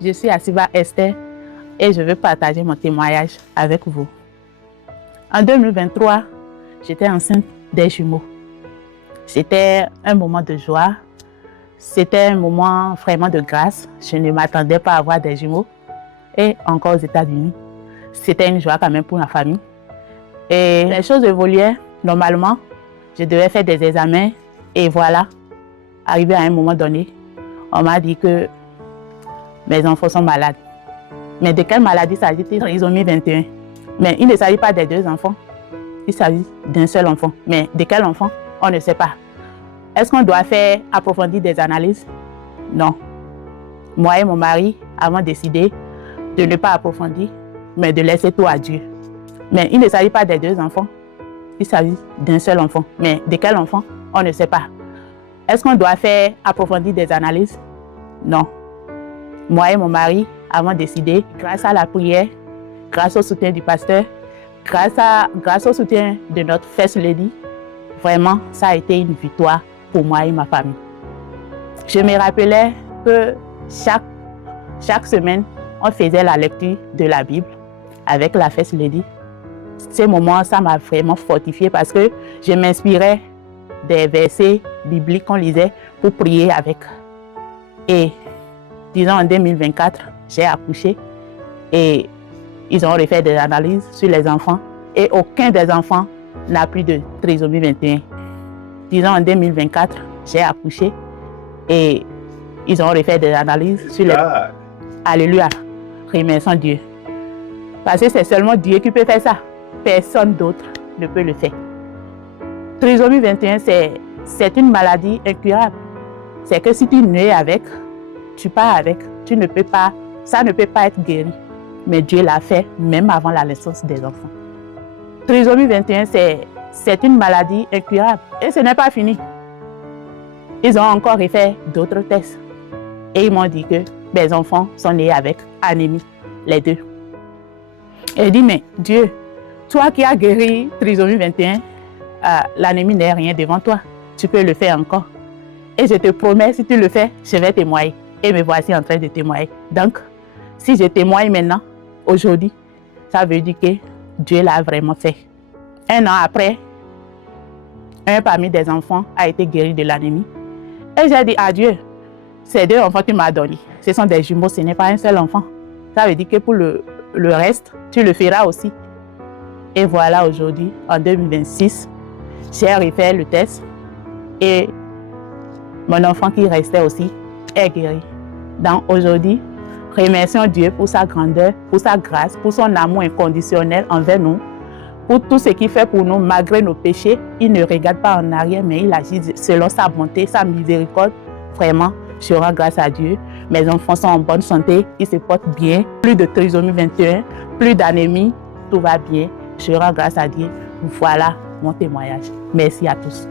Je suis Asiba Esther et je veux partager mon témoignage avec vous. En 2023, j'étais enceinte des jumeaux. C'était un moment de joie, c'était un moment vraiment de grâce. Je ne m'attendais pas à avoir des jumeaux et encore aux États-Unis. C'était une joie quand même pour ma famille. Et les choses évoluaient normalement. Je devais faire des examens et voilà, arrivé à un moment donné, on m'a dit que mes enfants sont malades. Mais de quelle maladie s'agit-il? Trisomie 21. Mais il ne s'agit pas des deux enfants. Il s'agit d'un seul enfant. Mais de quel enfant? On ne sait pas. Est-ce qu'on doit faire approfondir des analyses? Non. Moi et mon mari avons décidé de ne pas approfondir, mais de laisser tout à Dieu. Mais il ne s'agit pas des deux enfants. Il s'agit d'un seul enfant. Mais de quel enfant? On ne sait pas. Est-ce qu'on doit faire approfondir des analyses? Non. Moi et mon mari avons décidé, grâce à la prière, grâce au soutien du pasteur, grâce au soutien de notre First Lady, vraiment, ça a été une victoire pour moi et ma famille. Je me rappelais que chaque semaine, on faisait la lecture de la Bible avec la First Lady. Ces moments, ça m'a vraiment fortifiée parce que je m'inspirais des versets bibliques qu'on lisait pour prier avec. Et disons en 2024, j'ai accouché et ils ont refait des analyses sur les enfants et aucun des enfants n'a plus de trisomie 21. Disons en 2024, j'ai accouché et ils ont refait des analyses sur les... Alléluia, remercions Dieu. Parce que c'est seulement Dieu qui peut faire ça. Personne d'autre ne peut le faire. Trisomie 21, c'est une maladie incurable. C'est que si tu nais avec, tu pars avec, tu ne peux pas, ça ne peut pas être guéri. Mais Dieu l'a fait même avant la naissance des enfants. Trisomie 21, c'est une maladie incurable. Et ce n'est pas fini. Ils ont encore refait d'autres tests. Et ils m'ont dit que mes enfants sont nés avec anémie, les deux. Et il dit, mais Dieu, toi qui as guéri trisomie 21, l'anémie n'est rien devant toi. Tu peux le faire encore. Et je te promets, si tu le fais, je vais témoigner. Et me voici en train de témoigner. Donc, si je témoigne maintenant, aujourd'hui, ça veut dire que Dieu l'a vraiment fait. Un an après, un parmi des enfants a été guéri de l'anémie. Et j'ai dit à Dieu, ces deux enfants que tu m'as donnés, ce sont des jumeaux, ce n'est pas un seul enfant. Ça veut dire que pour le reste, tu le feras aussi. Et voilà, aujourd'hui, en 2026, j'ai refait le test et mon enfant qui restait aussi est guéri. Donc aujourd'hui, remercions Dieu pour sa grandeur, pour sa grâce, pour son amour inconditionnel envers nous, pour tout ce qu'il fait pour nous malgré nos péchés. Il ne regarde pas en arrière, mais il agit selon sa bonté, sa miséricorde. Vraiment, je rends grâce à Dieu. Mes enfants sont en bonne santé, ils se portent bien. Plus de trisomie 21, plus d'anémie, tout va bien. Je rends grâce à Dieu. Voilà mon témoignage. Merci à tous.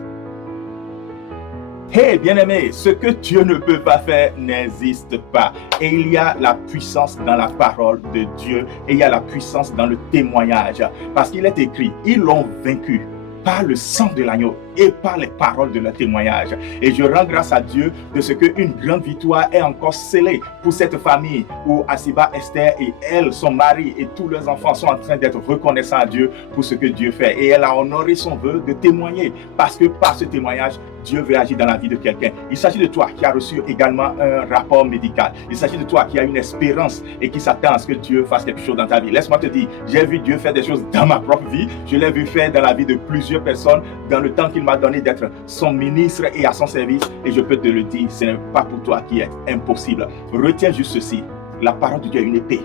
Hey, bien-aimé, ce que Dieu ne peut pas faire n'existe pas. Et il y a la puissance dans la parole de Dieu et il y a la puissance dans le témoignage. Parce qu'il est écrit, ils l'ont vaincu par le sang de l'agneau et par les paroles de leur témoignage. Et je rends grâce à Dieu de ce qu'une grande victoire est encore scellée pour cette famille où Asiba Esther et elle, son mari et tous leurs enfants sont en train d'être reconnaissants à Dieu pour ce que Dieu fait. Et elle a honoré son vœu de témoigner parce que par ce témoignage, Dieu veut agir dans la vie de quelqu'un. Il s'agit de toi qui as reçu également un rapport médical. Il s'agit de toi qui as une espérance et qui s'attend à ce que Dieu fasse quelque chose dans ta vie. Laisse-moi te dire, j'ai vu Dieu faire des choses dans ma propre vie. Je l'ai vu faire dans la vie de plusieurs personnes dans le temps qu'il m'a donné d'être son ministre et à son service. Et je peux te le dire, ce n'est pas pour toi qui est impossible. Retiens juste ceci, la parole de Dieu est une épée.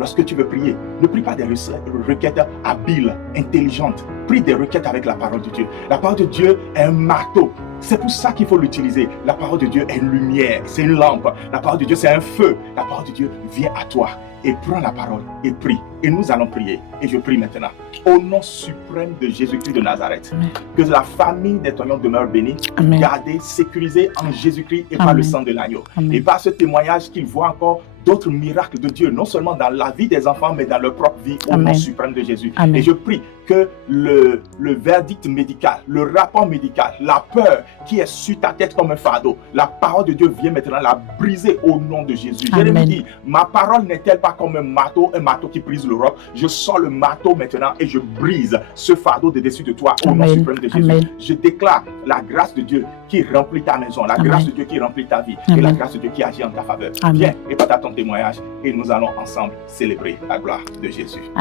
Lorsque tu veux prier, ne prie pas des requêtes habiles, intelligentes. Prie des requêtes avec la parole de Dieu. La parole de Dieu est un marteau. C'est pour ça qu'il faut l'utiliser. La parole de Dieu est une lumière, c'est une lampe. La parole de Dieu, c'est un feu. La parole de Dieu vient à toi. et prends la parole et prie. Et nous allons prier. Et je prie maintenant. Au nom suprême de Jésus-Christ de Nazareth, Amen. que la famille des Tognons demeure bénie, Amen. gardée, sécurisée en Jésus-Christ et par Amen. le sang de l'agneau. Amen. Et par ce témoignage qu'ils voient encore d'autres miracles de Dieu, non seulement dans la vie des enfants, mais dans leur propre vie, au Amen. nom suprême de Jésus. Amen. Et je prie que le verdict médical, le rapport médical, la peur qui est sur ta tête comme un fardeau, la parole de Dieu vient maintenant la briser au nom de Jésus. Amen. Jérémie dit, ma parole n'est-elle pas comme un marteau qui brise le roc? Je sors le marteau maintenant et je brise ce fardeau de dessus de toi au nom Amen. suprême de Jésus. Amen. Je déclare la grâce de Dieu qui remplit ta maison, la Amen. grâce de Dieu qui remplit ta vie Amen. et la grâce de Dieu qui agit en ta faveur. Amen. Viens et partage ton témoignage et nous allons ensemble célébrer la gloire de Jésus.